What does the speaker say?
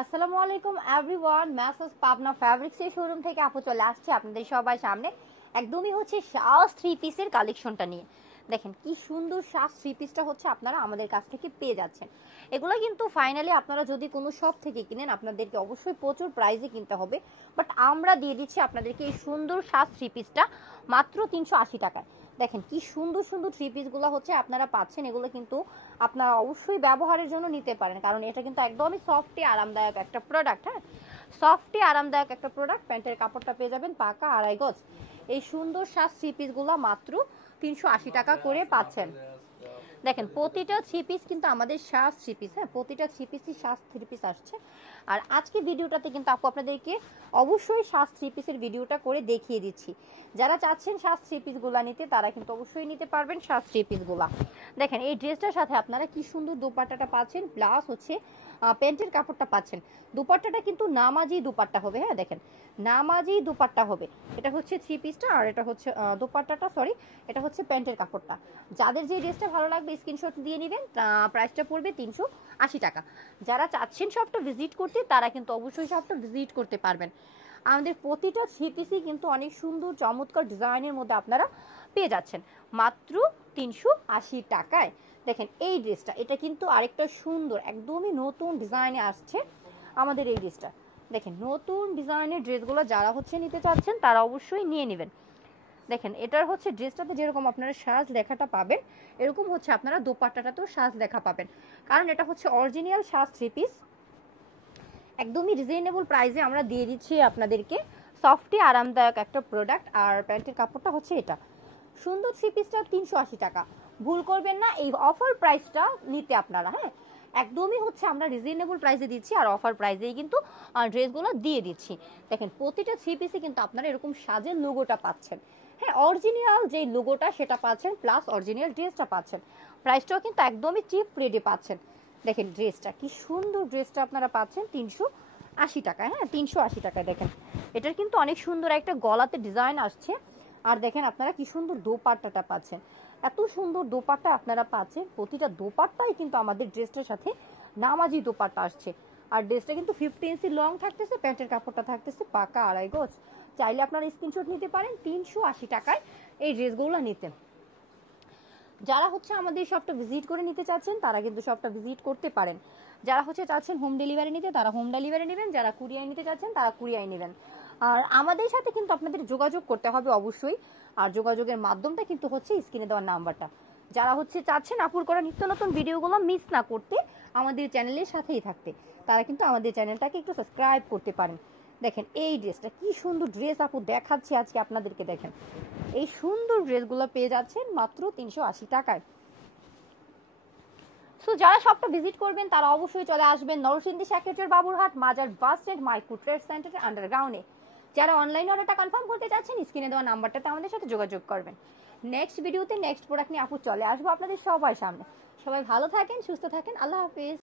আসসালামু আলাইকুম everyone, messrs Pabna ফ্যাব্রিক্সের showroom থেকে আপু চলে আসছে আপনাদের সবার সামনে একদমই হচ্ছে সাজ থ্রি পিসের কালেকশনটা নিয়ে। দেখেন কি সুন্দর সাজ থ্রি পিসটা হচ্ছে আপনারা আমাদের কাছ থেকে পেয়ে যাচ্ছেন। এগুলো কিন্তু ফাইনালি আপনারা যদি কোনো শপ থেকে কিনেন আপনাদেরকে অবশ্যই প্রচুর প্রাইসে কিনতে হবে, বাট আমরা দিয়ে দিচ্ছি আপনাদেরকে এই সুন্দর সাজ থ্রি পিসটা মাত্র 380 টাকায়। দেখেন কি সুন্দর সুন্দর থ্রি পিসগুলো হচ্ছে আপনারা পাচ্ছেন। এগুলো কিন্তু আপনারা অবশ্যই ব্যবহারের জন্য নিতে পারেন, কারণ এটা কিন্তু একদমই সফটই আরামদায়ক একটা প্রোডাক্ট। হ্যাঁ, সফটই আরামদায়ক একটা প্রোডাক্ট। প্যান্টের কাপড়টা পেয়ে যাবেন পাকা 2.5 গজ। এই সুন্দর সাজ থ্রি পিসগুলো মাত্র 380 টাকা করে পাচ্ছেন। দেখেন প্রতিটা থ্রি পিস কিন্তু আমাদের সাজ থ্রি পিস। হ্যাঁ, প্রতিটা থ্রি পিসই সাজ থ্রি পিস আসছে। আর আজকে ভিডিওটাতে কিন্তু আপু আপনাদেরকে অবশ্যই সাজ থ্রি পিসের ভিডিওটা করে দেখিয়ে দিচ্ছি। যারা চাচ্ছেন সাজ থ্রি পিসগুলা নিতে তারা কিন্তু অবশ্যই নিতে পারবেন সাজ থ্রি পিসগুলা। দেখেন এই ড্রেসটার সাথে আপনারা কি সুন্দর দোপাট্টাটা পাচ্ছেন, প্লাস হচ্ছে প্যান্টের কাপড়টা পাচ্ছেন। দুপাট্টাটা কিন্তু নামাজি দুপাট্টা হবে। হ্যাঁ দেখেন নামাজি দুপাট্টা হবে। এটা হচ্ছে থ্রি পিসটা আর এটা হচ্ছে দোপাট্টাটা, সরি এটা হচ্ছে প্যান্টের কাপড়টা। যাদের যে ড্রেসটা ভালো লাগবে স্ক্রিনশট দিয়ে নেবেন। প্রাইসটা পড়বে 380 টাকা। যারা চাচ্ছেন শপটা ভিজিট করতে তারা কিন্তু অবশ্যই শপটা ভিজিট করতে পারবেন। আমাদের প্রতিটা থ্রি পিসই কিন্তু অনেক সুন্দর চমৎকার ডিজাইনের মধ্যে আপনারা পেয়ে যাচ্ছেন মাত্র 380 টাকায়। দেখেন এই ড্রেসটা, এটা কিন্তু আরেকটা সুন্দর একদমই নতুন ডিজাইনে আসছে আমাদের এই ড্রেসটা। দেখেন নতুন ডিজাইনের ড্রেসগুলো যারা হচ্ছে নিতে চাচ্ছেন তারা অবশ্যই নিয়ে নেবেন। দেখেন এটার হচ্ছে ড্রেসটাতে যেরকম আপনারা সাজ লেখাটা পাবেন এরকম হচ্ছে আপনারা দোপাট্টাটাতেও সাজ লেখা পাবেন, কারণ এটা হচ্ছে অরিজিনাল সাজ থ্রি পিস। একদমই রিজনেবল প্রাইসে আমরা দিয়ে দিচ্ছি আপনাদেরকে। সফটই আরামদায়ক একটা প্রোডাক্ট। আর প্যান্টের কাপড়টা হচ্ছে এটা সুন্দর থ্রি পিসটা 380 টাকা। ভুল করবেন না এই অফার প্রাইসটা নিতে আপনারা। হ্যাঁ, একদমই হচ্ছে আমরা রিজনেবল প্রাইসে দিচ্ছি আর অফার প্রাইসেই কিন্তু ড্রেসগুলো দিয়ে দিচ্ছি। দেখেন প্রতিটা থ্রি পিসে কিন্তু আপনারা এরকম সাজের লোগোটা পাচ্ছেন। হ্যাঁ, অরিজিনাল যে লোগোটা সেটা পাচ্ছেন, প্লাস অরিজিনাল ড্রেসটা পাচ্ছেন। প্রাইসটাও কিন্তু একদমই চিপ রেটে পাচ্ছেন। দেখেন ড্রেসটা কি সুন্দর, ড্রেসটা আপনারা পাচ্ছেন 380 টাকায়। হ্যাঁ 380 টাকায়। দেখেন এটার কিন্তু অনেক সুন্দর একটা গলাতে ডিজাইন আসছে। আর দেখেন আপনারা কি সুন্দর দোপাট্টাটা পাচ্ছেন, এত সুন্দর দোপাট্টা আপনারা পাচ্ছেন। প্রতিটা দোপাট্টাই কিন্তু আমাদের ড্রেসটার সাথে নামাজি দোপাট্টা আসছে। আর ড্রেসটা কিন্তু 50 ইঞ্চি লং থাকতেছে, প্যান্টের কাপড়টা থাকতেছে পাকা 2.5 গজ। চাইলে আপনারা স্ক্রিনশট নিতে পারেন 380 টাকায় এই ড্রেসগুলো নিতে। যারা হচ্ছে আমাদের শপটা ভিজিট করে নিতে চাচ্ছেন তারা কিন্তু শপটা ভিজিট করতে পারেন। যারা হচ্ছে চাচ্ছেন হোম ডেলিভারি নিতে তারা হোম ডেলিভারি নেবেন, যারা কুরিয়ার নিতে চাচ্ছেন তারা কুরিয়ার নেবেন। আর আমাদের সাথে কিন্তু আপনাদের যোগাযোগ করতে হবে অবশ্যই। আর যোগাযোগের মাধ্যমটা কিন্তু হচ্ছে স্ক্রিনে দেওয়ার নাম্বারটা। যারা হচ্ছে চাচ্ছেন আপুর করা নিত্য নতুন ভিডিওগুলো মিস না করতে, আমাদের চ্যানেলের সাথেই থাকতে, তারা কিন্তু আমাদের চ্যানেলটাকে একটু সাবস্ক্রাইব করতে পারেন। দেখেন এই ড্রেসটা কি সুন্দর ড্রেস আপু দেখাচ্ছি আজকে আপনাদেরকে। দেখেন এই সুন্দর ড্রেসগুলো পেয়ে যাচ্ছেন মাত্র 380 টাকায়। সো যারা শপটা ভিজিট করবেন তারা অবশ্যই চলে আসবেন নরসিংদী সেক্টর বাবুরহাট মাজার বাস স্ট্যান্ড মাইক্রো ট্রেড সেন্টারের আন্ডারগ্রাউন্ডে। যারা অনলাইন অর্ডারটা কনফার্ম করতে চাচ্ছেন স্ক্রিনে দেওয়া নাম্বারটাতে আমাদের সাথে যোগাযোগ করবেন। নেক্সট ভিডিওতে নেক্সট প্রোডাক্ট নিয়ে আপু চলে আসবো আপনাদের সবার সামনে। সবাই ভালো থাকেন, সুস্থ থাকেন, আল্লাহ হাফিজ।